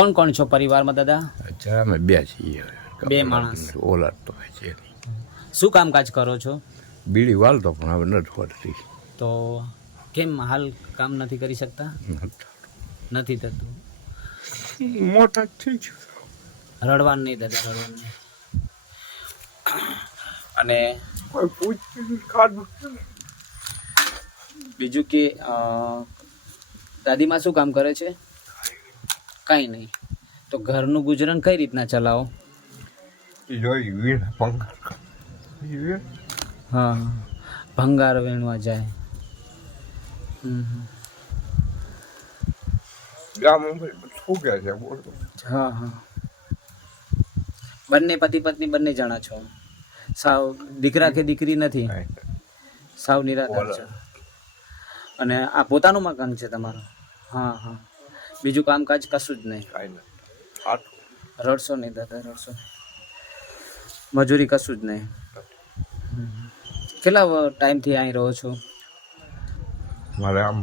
કોણ કોણ છો પરિવારમાં દાદા? અત્યારે અમે બે છીએ. બે માણસ. ઓલાદ તો છે નહીં. શું કામકાજ કરો છો? બીડી વાળતો પણ હવે નથી પડતી. તો કેમ હાલ કામ નથી કરી શકતા? નથી થતું. મોટા થઈ ગયું. રડવાનું નહીં દાદા, રડવાનું નહીં. અને કોઈ પૂછતું ખાધું બીજું કે દાદીમાં શું કામ કરે છે? કાંઈ નહીં. તો ઘરનું ગુજરાન કઈ રીતના ચલાવો? જોઈ વીણા પંખા હા, ભંગાર વીણવા જાય. ગામ શું કહે છે બોલો. હા હા. બંને પતિ પત્ની બંને જણા છો? સાવ દીકરા કે દીકરી નથી? સાવ નિરાધાર છે. અને આ પોતાનું મકાન છે તમારું? હા હા. બીજું કામકાજ કશું જ નહીં? રડશો નહીં દાદા, રડશો નહીં. મજૂરી કશું જ નહીં. કેટલા ટાઈમથી અહીં રહો છો? મારે આમ